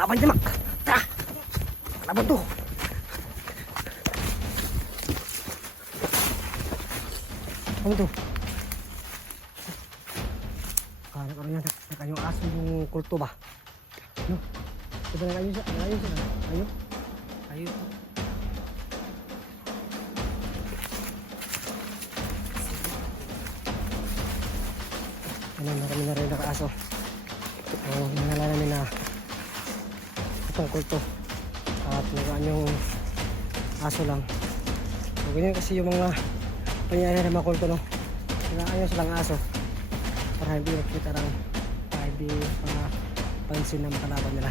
Laban dyan, Mak. Tara. Laban to. Ano to? Kaya ko rin yan. Nakayong aso yung kulto ba? No? Diba nakayo siya? Nakayo siya? Nakayo? Nakayo. Ano, marami na rin nakaaso. Nanala namin na itong kulto. At nagaan yung aso lang. So, ganyan kasi yung mga pangyayari ng mga kulto, no? Nagaan yung silang aso. Para hindi makita lang. Para hindi pansin na makalaban nila.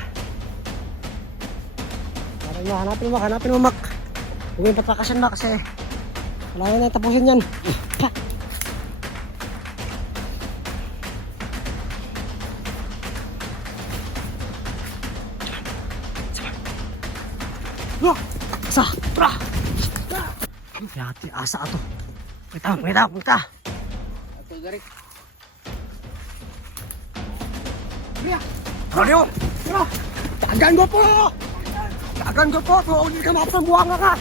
Para nyo, hanapin mo, Mak. Huwag yung patrakasan, Mak, kasi wala na tapusin yan. Asa! Tara! Yati, asa ato. Kita. Ato garik. Ano? Tagan ko po! Tuon ka mapang buwanga ka!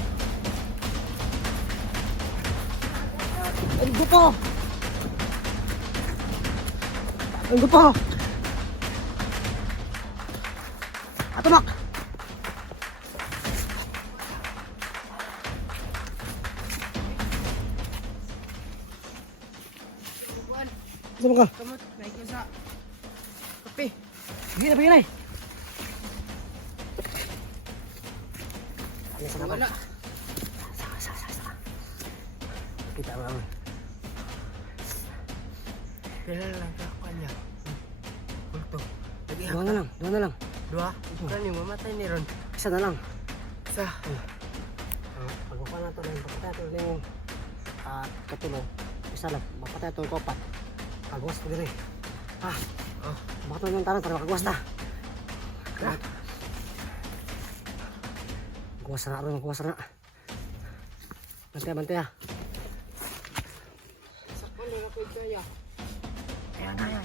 Tagan ko po! Ato, Mak! Saan ka? Kamot, naik ko sa kape. Sige na. Wala. Saka. Kita mo naman. Kailan lang kakuan niya. Kulto. Doon na lang. Dua. Kan ni mamatay ni Ron. Isa na lang. Sa. Pagpapan na ito rin. Papatay ito rin yung katulong. Isa lang. Mapatay ito yung kopat. Pagwas pa rin. Bakit naman tanong para makagwas na. Magwas na. Bantay. Sakpan lang ako kaya. Ayan. Ha? Kaya?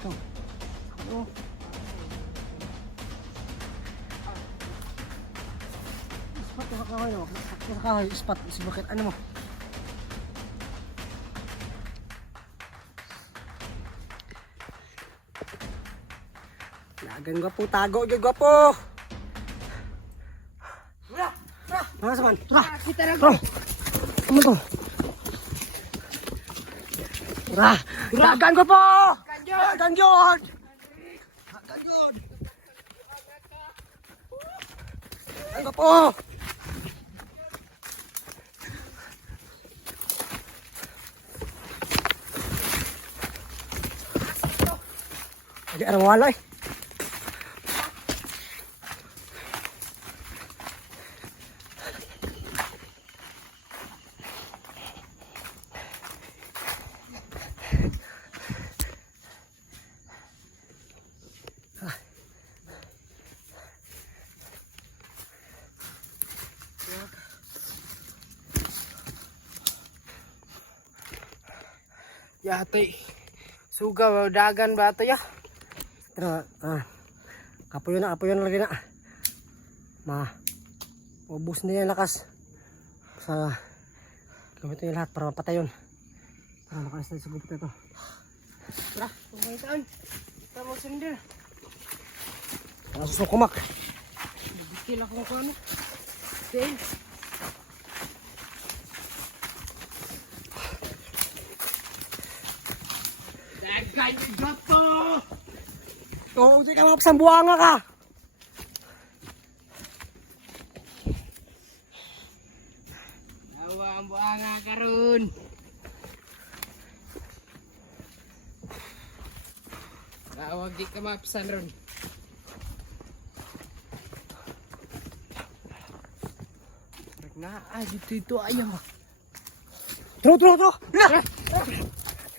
Ito. Ano? Ispat na kakaway no? Kakaway, ispat. Bakit ano mo? Lagan gwapo, tago yung gwapo! Ano saman? Kita na Bro! Ano to? Lagan gwapo! Lagan yun! Lagan gwapo! Lagi arang wala eh. Ya atoy. Suga dagan ba ito ya? Pero, kapuyo na lagi na. Ubus na yung lakas. Sa, gamitin yung lahat para mapatay yun. Para makalis na sa gupit na ito. Tara, pumaytaan. Kita mo sender. Para susukumak. Bikil ako kung ano. Stay. Dagan yung gato! Oo, di ka mapasang buwanga ka. Awa ang buanga karon. Tawag di ka mapisan ron. Dito ayaw. Tro.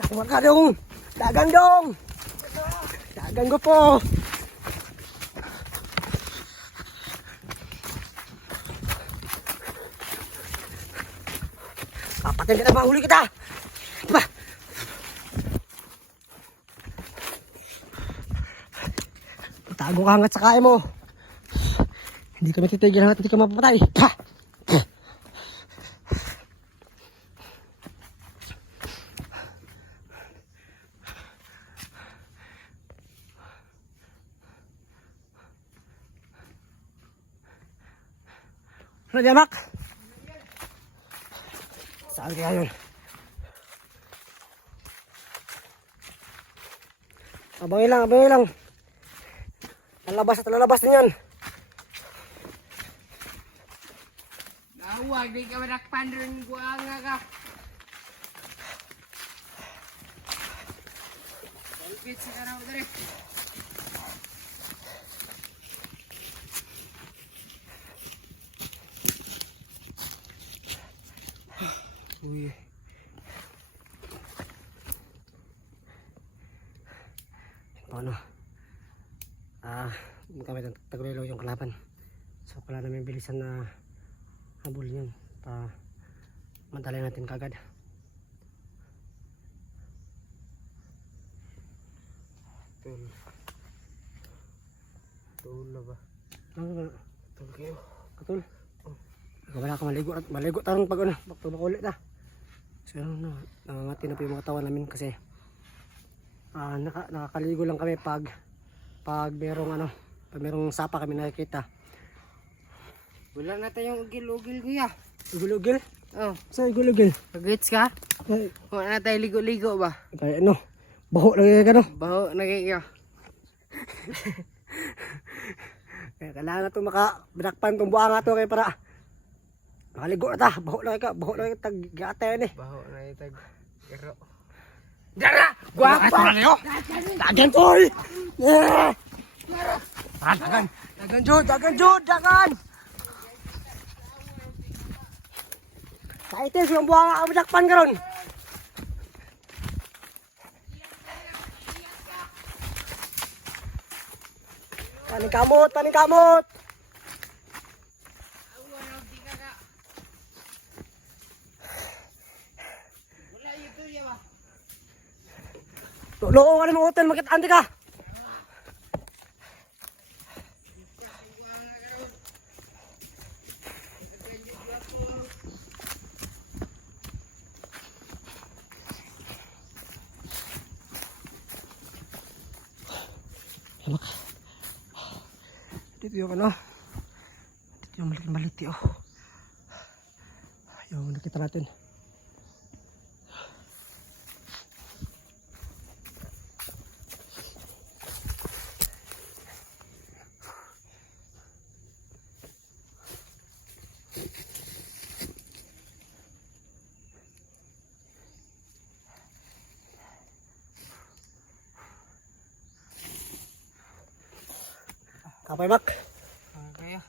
Kumakadong. Dagan dong. Dagan ko po. Papatay kita, mahuli kita. Diba? Tago ka hanggat sa kaya mo. Hindi kami titigil hanggat hindi ka mapapatay. Ha! Ano diyan, Mac? Saan kaya yun? Abangin lang, abangin lang. Lalabas at lalabas din yan. Nawag, di ka marakpan rin ko nga ka. Kalpit si araw dari. Uy. Paano? Kami tagulilaw yung kalaban. So pala namin bilisan na habol yun. Madalay natin kagad. Tul na ba? Ano ba? Tul kayo. Katul? Wala ka maligo. Maligo taron pag ano. Pag makulit na. So ano, nangangati na po yung mga tawa namin kasi nakakaligo lang kami pag merong ano, pag merong sapa kami nakikita. Wala na tayong ugil-ugil kuya. Igul-ugil? Oh, Saan igul-ugil? pag-gets ka? Wala na tayo ligo-ligo ba? Kaya ano, baho lagi ka no? Baho na kayo. Kaya kailangan na ito makabinakpan itong buha nga ito kaya para makaligo na ta. Baho lagi ka, tag-gata yan eh. Baho na itag. Pero Dara! Guwapa! Dagan tol! Dagan! Dagan Jod! Dagan Jod! Dagan! Kaitin silang buha nga kamadakpan ka ron! Paning kamot! Paning kamot! Loko ka na mga hotel, magkatante ka! Yamak. Dito yung ano, dito yung malaking baliti oh. Yung nakita natin. Kapay Mac. kaya.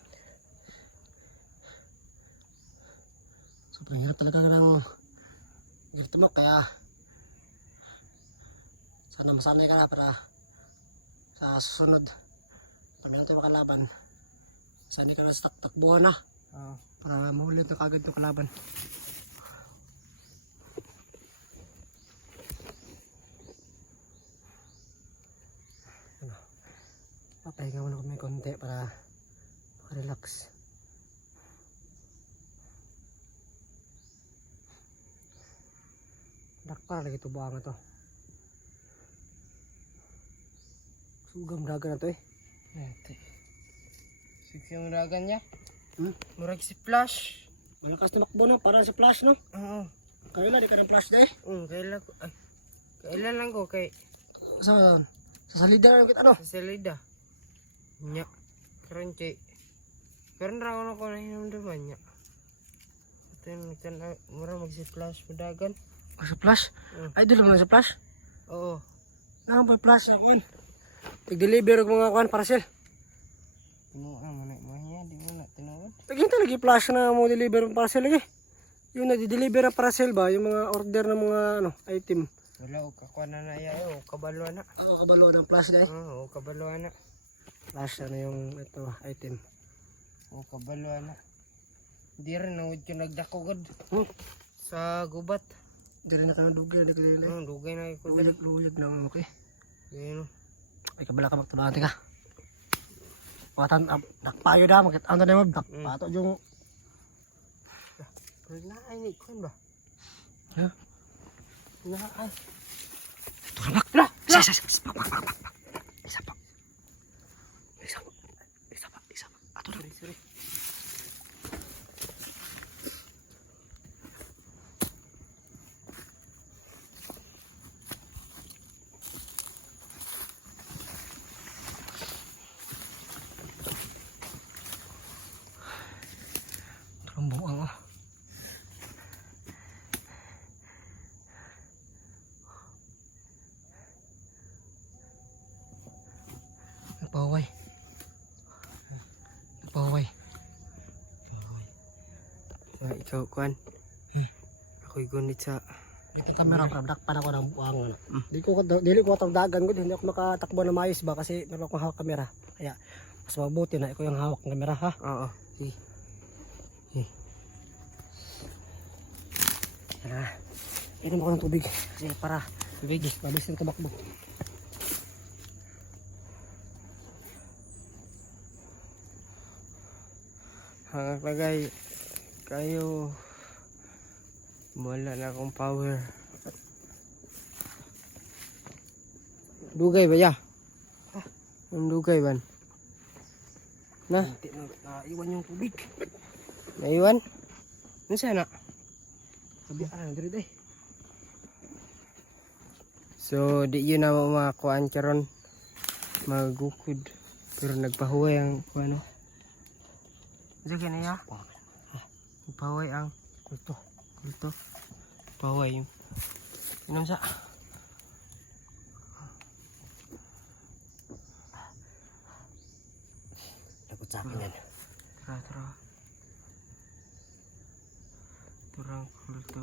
Sobrang hirap talaga ng hirap mo kaya sana masanay ka na para sa susunod pag meron tayo makalaban sana hindi ka na sa takbuhan na para mahuli ito kagad itong kalaban. Papahinga muna kami konti para makarelax. Dakpar lagi ito buhanga to. Sugam daga na to eh. Ate. Sige yung ragan niya. Murag si Flash. malakas tumakbo na para sa flash no? Oo. Kaya na di ka ng flash na eh. Kailan ko. Ay. Kailan lang ko kay Sa salida na kita ano? sa salida. Nya. Karon kay. Karon ra ako na hinumduman niya. Ito yung nagtanaw. Mura si Flash padagan. Sa flash? Ay dito mo na sa flash? Oo. Nakang pa flash na kuhan. Tig-deliver ko mga kuhan parcel. Tinuan mo na mo niya. Di mo na tinuan. Taginta lagi flash na mo deliver ng parcel lagi. Yung na-deliver ng parcel ba? Yung mga order ng mga ano, item. Wala o kakuha na yayo. O kabalo na. Ako kabaluan ng flash dahil. Oo. Kabalo na. Flash na yung ito, item. O kabalo na. Di rin na yung nagdakogod. Sa gubat. Hindi rin na ka nadugay. Dugay na iko. Luyag na. Okay. Ganyan. Ay kabala ka magtulungan ka. Patan dakpayo da makit ano na mo dakpato yung Pero naay ni kuan ba? Ha? Naay. Tulamak. Isa. Isa pa. Ato na. Sorry. Buang oh. Napaway. Ikaw kuan. Ako'y gunit sa Dito kamera product pa na ko ng buang ano. Dili ko dagan gud hindi ako makatakbo na maayos ba kasi meron akong hawak kamera. Kaya mas mabuti na ikaw yung hawak ng kamera ha. Oo. Sige. Inom ako ng tubig kasi para Tubig. mabilis ng tumakbo. Hangak lagay kayo. Wala na akong power. Dugay ba ya? Ang dugay ban? Na, Iwan yung tubig. naiwan? Ano sana? Sabi ara diri day. So, di yun na makakuhaan karon magukod. Pero nagpahuway ang ano. Sige na ya. Nagpahuway ang kulto. Pahuway yung. Inom sa. Lagot sa akin yan. Tara. Turang kulto.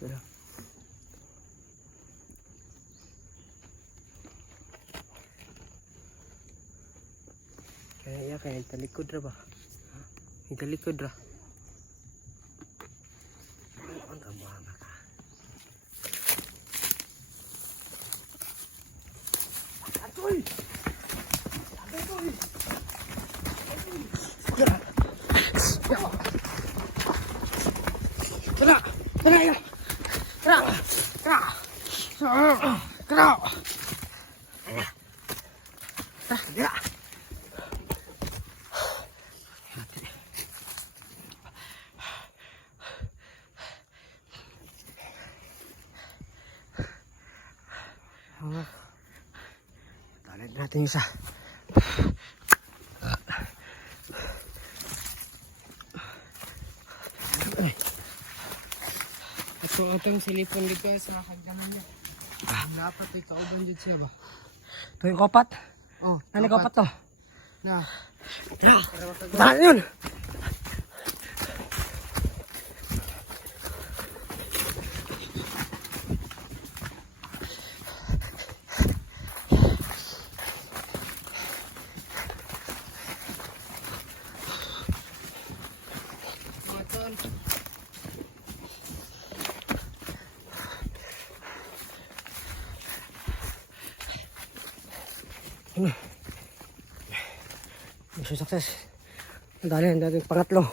Tara. Kaya talikod ra ba? Talikod ra. Ang kamuha ka. Atoy! Talag natin isa. Ito atong silipon dito sa hagdanan niya. Dapat ay kauban dyan siya ba? Ito yung kopat. Oh, Ano yung kopat to? na. Tahan yun! Maton. Mission success. Ang dali pangatlo.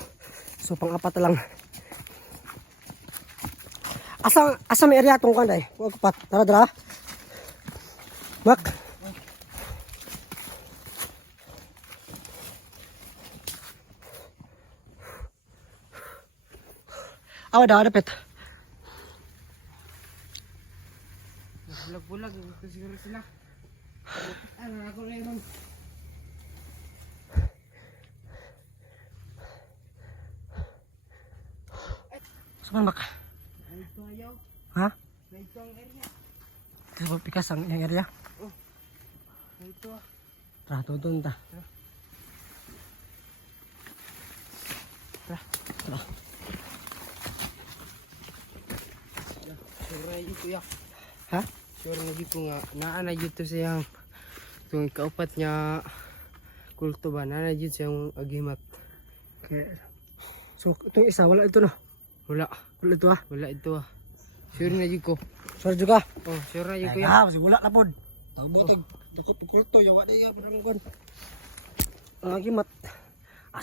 So pang-apat na lang. Asa may area tong kanday? Huwag kapat. Dara. Mak. Ada pet. Bulag-bulag ito siguro sila. Ano ako lemon. Saan mak? Ito ayaw. Ha? Ito ang area. Kasi pikas ang yung area. Ito ah. Tara, tudun ta. Tara. Sure na ito ya. Ha? Sure na dito nga. Naana dito siyang itong kaupat niya kulto ba? Naana dito siyang agimat. Okay. So, itong isa, wala ito na. Wala. Wala ito ah. Wala ito ah. Sure na jud ko. Sure juga. Oh, sure na jud ko ya. Ah, kasi wala na pod. Tagbo dako pikulto yawa na ya parang gon. Ang agimat.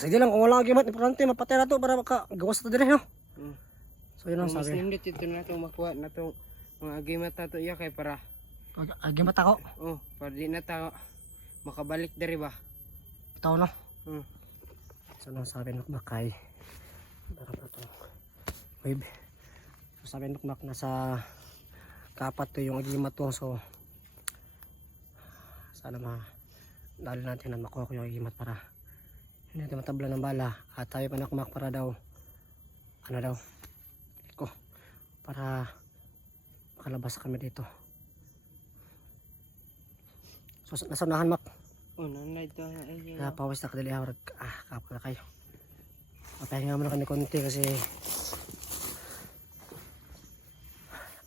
Sige lang kung wala agimat importante mapatay na to para makagawas to dire no. Mm. So yun ang Mas sabi. nindot ito na itong makuha na itong mga agimat na ito iya kay para Agimat ako. oh, para di na tayo makabalik dari ba. Tao no. Hmm. So nang sabi ng makay. Darap na to. Wave. So, sabi ng nasa kapat to yung agimat to. So sana dali natin na makuha ko yung agimat para hindi natin matabla ng bala at tayo panakmak para daw ano daw ko para makalabas kami dito. So nasa unahan mak. Oh, nanay ito. Pawis na kadali harag. Kapag kayo. Papahinga muna kami konti kasi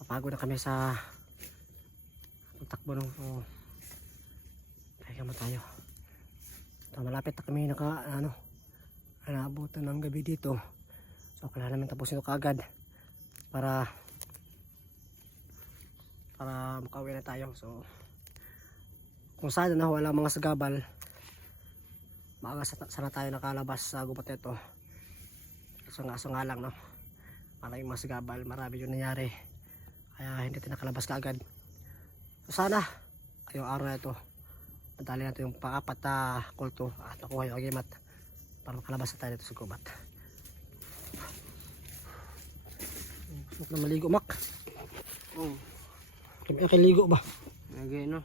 papagod na kami sa takbo nung pahinga mo tayo. So, malapit na kami naabutan ng gabi dito. So kailangan namin tapusin ito kaagad para makauwi na tayo. So kung sana na wala mga sagabal maaga sana tayo nakalabas sa gubat nito. So nga lang no, maraming mga sagabal, marami yung nangyari kaya hindi tayo nakalabas kaagad. So sana yung araw na ito madali natin yung pang-apat na kulto at nakuha yung agimat para makalabas na tayo dito sa gubat. Gusto na maligo mak. Oh, Kami nakiligo ba? nagay no.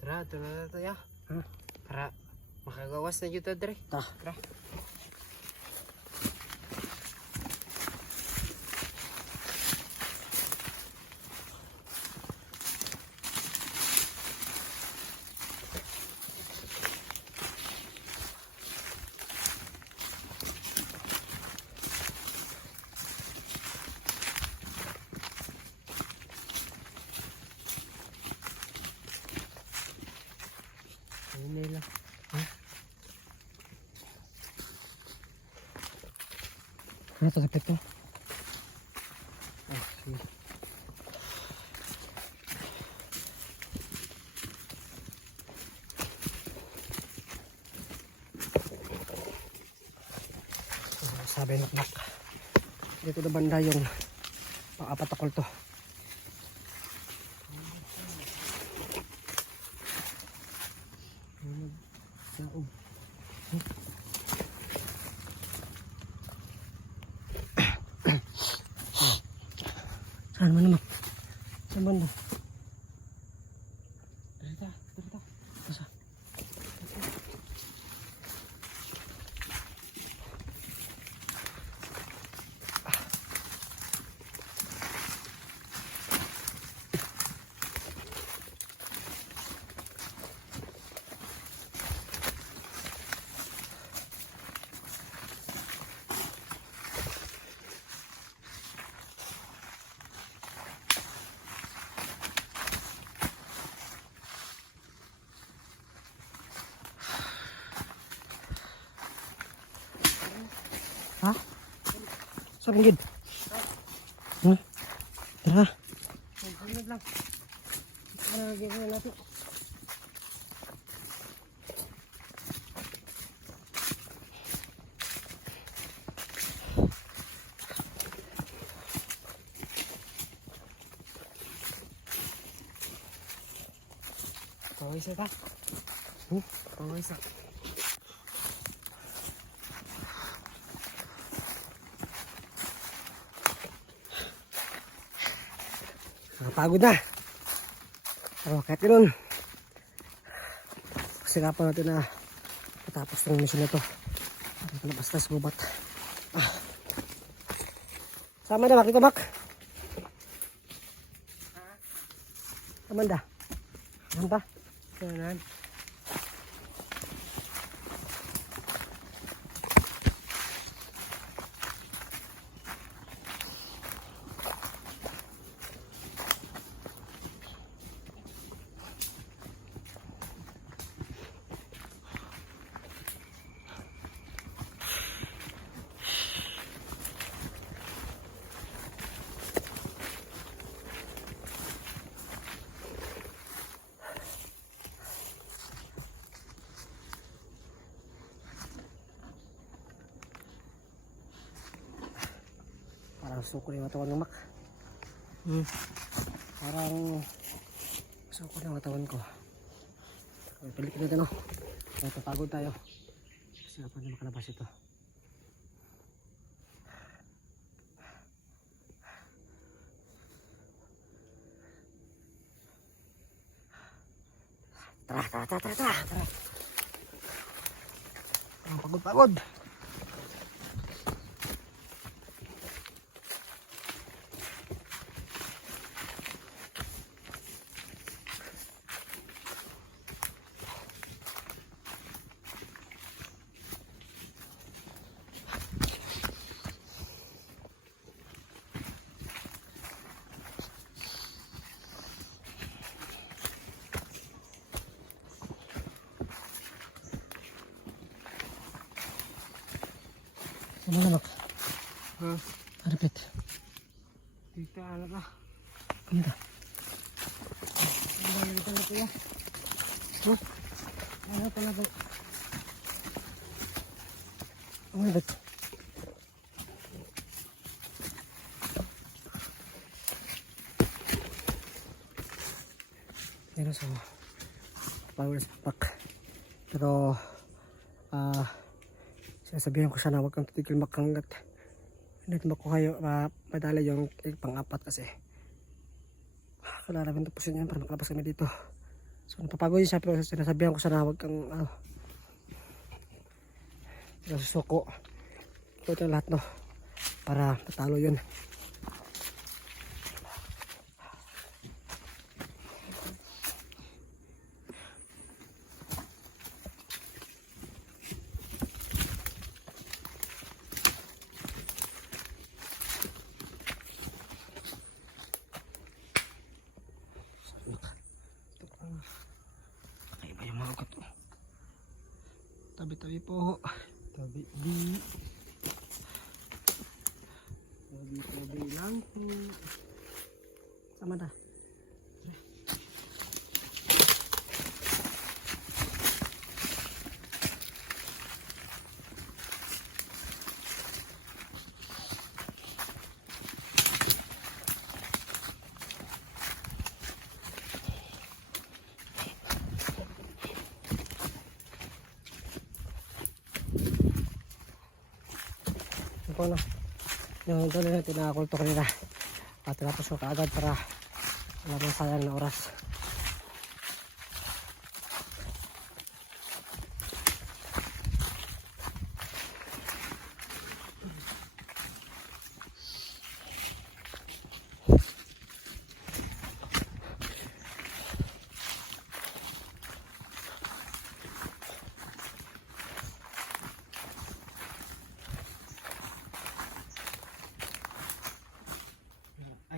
Tara, ito na ito ya. Huh? Para makagawas na dito dre. Tara. Ayun nila. Ano to sakit to? Ah, sige. Sabi ng nak. Dito na banda yung pang-apat na kulto. Saan mo naman? Saan banda? Dito. Masa? Ha? Saan gid? Tara. Sunod lang. Ano gagawin natin? Pawis na ta. Pawis na. Nakapagod na. Pero kahit ganoon, kasikapan natin na matapos ng mission na to. Palabas na sa gubat. Sama na, makita mak. Amanda. Ano ba? Kanan. Parang suko na yung katawan ng mak. Parang suko na yung katawan ko. Pilit ko natin, no? Napapagod tayo. Kasi kapag na makalabas ito. Tara. Ang pagod. Ano naman? Repeat. Dito ano ka? Ano ito? Ang dami ito na kuya. Ano pala ba? Ano ba? Meron sa power pack. Pero sinasabihan ko siya na huwag kang titigil maghanggat hindi makuha madala yung pang-apat kasi kailangan namin tapusin yan para makalabas kami dito. So napapagod yun siya pero sinasabihan ko siya na huwag kang susuko ito yung lahat no para matalo yun. Kakaiba yung mga ugat. Tabi-tabi po. Tabi lang po. Sama na. Ito na. Yung tuloy na tinakulto kanina. At tinapos ko kaagad para wala mong sayang na oras.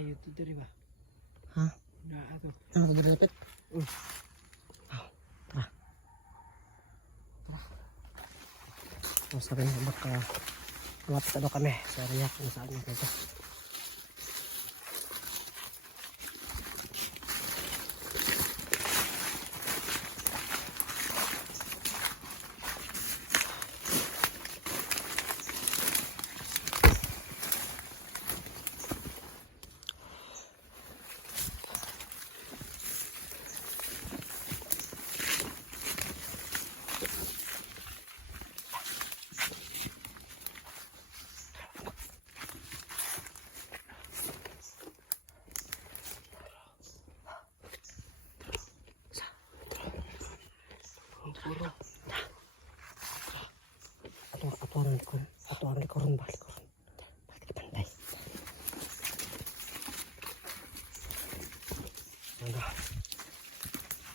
Ayo to diri ba? Ha? Na ato. Ano ito dilapit? Tara. Sabi na baka malapit ano kami sa area kung saan yung ito. Puro. Ato ang likuron ba? Likuron. Bakit pantay? Ano?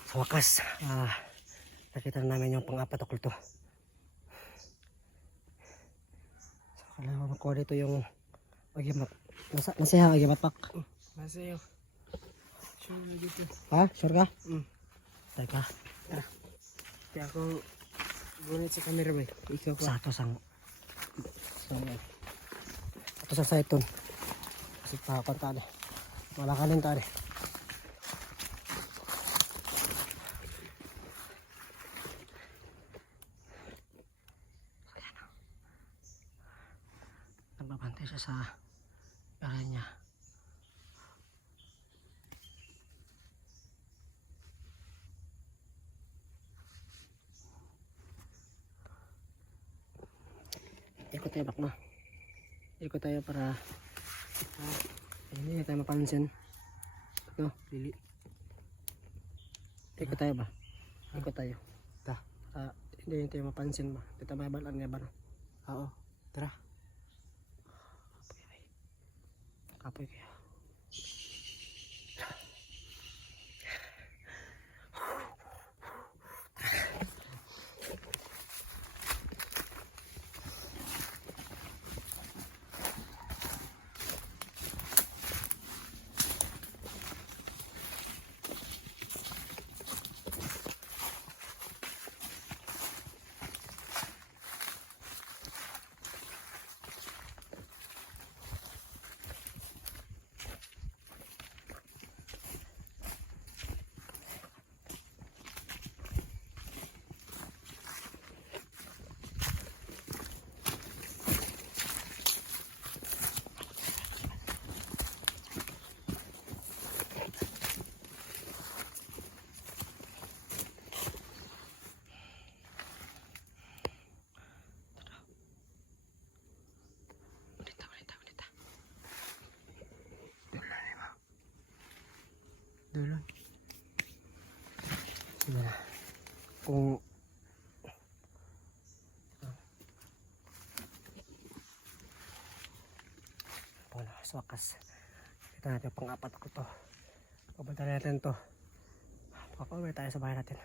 Sa wakas, nakita na namin yung pang-apat na kulto. So, kailangan makuha dito yung agimat. Nasiha agimat pak. Masayo. Sure na dito. Ha? Sure ka? Teka. Kaya ako gunit sa camera ba? Ikaw pa. Sa ato sang ato sa saiton. Kasi pakakon tali. Wala ka rin tali. Nagbabantay siya sa araña. Ikot tayo bak, no? Ikot tayo para hindi tayo mapansin. No? Dili. Ikot tayo ba? Ikot tayo. Ta. Hindi tayo mapansin ba? Dito ba balan nga ba? No? Oo. Tara. Kapoy kaya. Dulo. Sige na. Kung wala, sa wakas kita natin pang apat ko to. Papunta natin to. Papauwi tayo sa bahay natin.